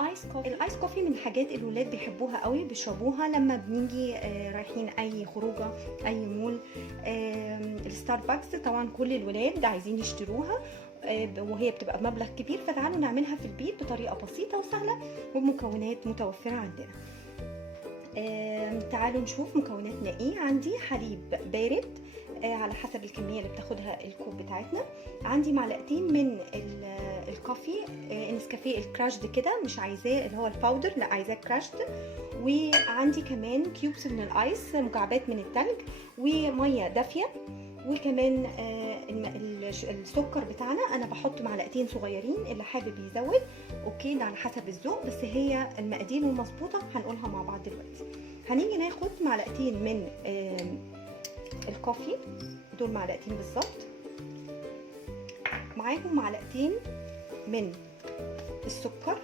ايس كوفي. الايس كوفي من الحاجات الولاد بيحبوها قوي، بيشربوها لما بنيجي رايحين اي خروجه، اي مول. الستاربكس طبعا كل الولاد عايزين يشتروها، وهي بتبقى بمبلغ كبير، فتعالوا نعملها في البيت بطريقه بسيطه وسهله وبمكونات متوفره عندنا. تعالوا نشوف مكوناتنا ايه. عندي حليب بارد على حسب الكميه اللي بتاخدها الكوب بتاعتنا. عندي معلقتين من الكوفي نسكافيه الكراشد كده، مش عايزاه اللي هو الباودر، لا عايزاه كراشد. وعندي كمان كيوبس من الايس، مكعبات من التلج، وميه دافيه. وكمان السكر بتاعنا انا بحط معلقتين صغيرين، اللي حابب يزود اوكي، ده على حسب الذوق، بس هي المقادير المظبوطه هنقولها مع بعض دلوقتي. هنيجي ناخد معلقتين من الكوفي، دول معلقتين بالظبط، معاهم معلقتين من السكر،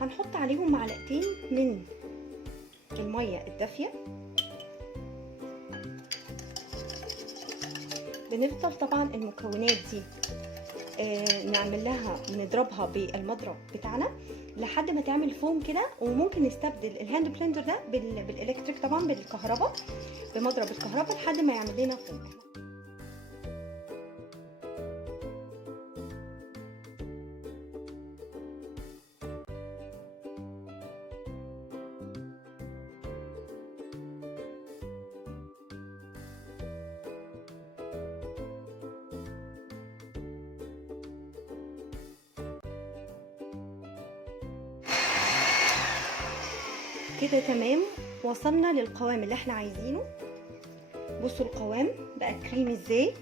هنحط عليهم معلقتين من المية الدافية. بنفضل طبعا المكونات دي نعمل لها، نضربها بالمضرب بتاعنا لحد ما تعمل فوم كده. وممكن نستبدل الهاند بلندر ده بالالكتريك، طبعا بالكهرباء، بمضرب الكهرباء لحد ما يعمل لنا فوم. كده تمام، وصلنا للقوام اللي احنا عايزينه. بصوا القوام بقى كريمي ازاي،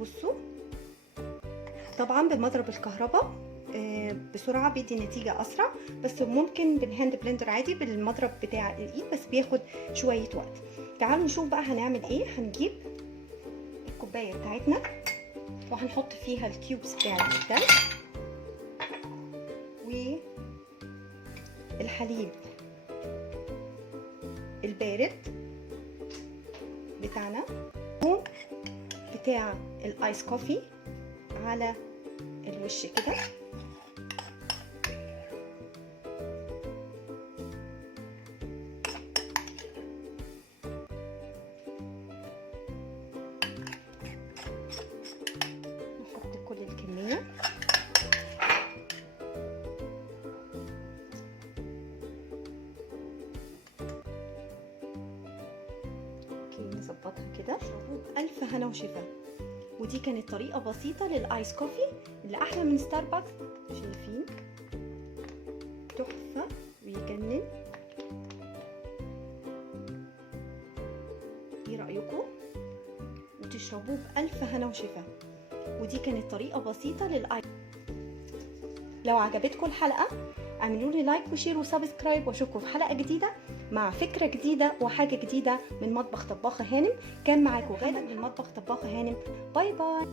بصوا. طبعا بمضرب الكهرباء بسرعه بيدي نتيجه اسرع، بس ممكن بالهاند بلندر عادي بالمضرب بتاع الايد، بس بياخد شويه وقت. تعالوا نشوف بقى هنعمل ايه. هنجيب الكوبايه بتاعتنا وهنحط فيها الكيوبس بتاع التلج والحليب البارد بتاعنا بتاع الايس كوفي على الوش كده. نحط كل الكمية. نظبطها كده. ألف هنا وشفا. ودي كانت طريقة بسيطة للآيس كوفي اللي أحلى من ستاربكس. شايفين تحفة ويجنن. ايه رأيكم؟ وتشربوه بألف هنا وشفا. ودي كانت طريقة بسيطة للآيس. لو عجبتكم الحلقة اعملوا لي لايك وشير وسبسكرايب، واشوفكم في حلقة جديدة مع فكرة جديدة وحاجة جديدة من مطبخ طباخة هانم. كان معاكم غادة من مطبخ طباخة هانم. باي باي.